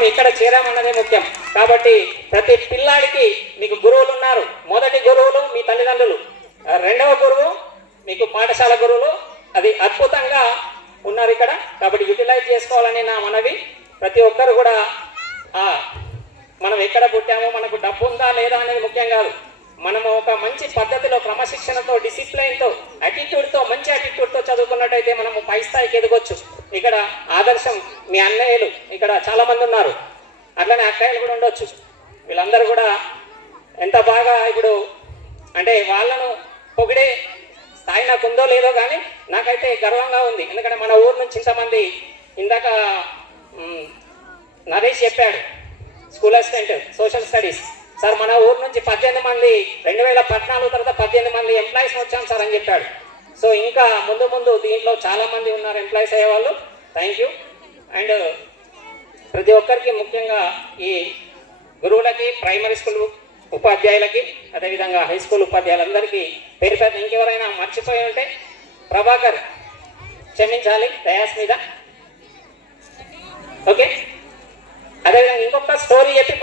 మనం ఇక్కడ చేరామన్నదే ముఖ్యం. కాబట్టి ప్రతి పిల్లాడికి మీకు గురువులు ఉన్నారు. మొదటి గురువులు మీ తల్లిదండ్రులు, రెండవ గురువు మీకు పాఠశాల గురువులు. అది అద్భుతంగా ఉన్నారు ఇక్కడ. కాబట్టి యూటిలైజ్ చేసుకోవాలని నా మనవి. ప్రతి ఒక్కరు కూడా మనం ఎక్కడ పుట్టామో, మనకు డబ్బు ఉందా లేదా అనేది ముఖ్యం కాదు. మనము ఒక మంచి పద్ధతిలో, క్రమశిక్షణతో, డిసిప్లైన్తో, యాటిట్యూడ్తో, మంచి యాటిట్యూడ్తో చదువుకున్నట్టయితే మనము పై స్థాయికి ఎదగొచ్చు. ఇక్కడ ఆదర్శం మీ అన్నయ్యలు ఇక్కడ చాలా మంది ఉన్నారు, అట్లనే అక్కయ్యలు కూడా ఉండొచ్చు. వీళ్ళందరూ కూడా ఎంత బాగా ఇప్పుడు అంటే వాళ్ళను పొగిడే స్థాయి నాకు ఉందో లేదో కానీ నాకైతే గర్వంగా ఉంది. ఎందుకంటే మన ఊరు నుంచి ఇంతమంది, ఇందాక నరేష్ చెప్పాడు, school assistant social studies sir, మన ఊరు నుంచి 18 మంది 2014 తర్వాత 18 మంది ఎంప్లాయీస్ వచ్చాం సార్ అని చెప్పాడు. సో ఇంకా ముందు ముందు దీంట్లో చాలా మంది ఉన్నారు ఎంప్లాయీస్ అయ్యేవాళ్ళు. Thank you. అండ్ ప్రతి ఒక్కరికి, ముఖ్యంగా ఈ గురువులకి, ప్రైమరీ స్కూల్ ఉపాధ్యాయులకి, అదేవిధంగా హై స్కూల్ ఉపాధ్యాయులందరికీ పేరు పేరు. ఇంకెవరైనా మర్చిపోయి ఉంటే ప్రభాకర్ క్షమించాలి దయాస్ మీద. ఓకే, అదేవిధంగా ఇంకొక స్టోరీ చెప్పి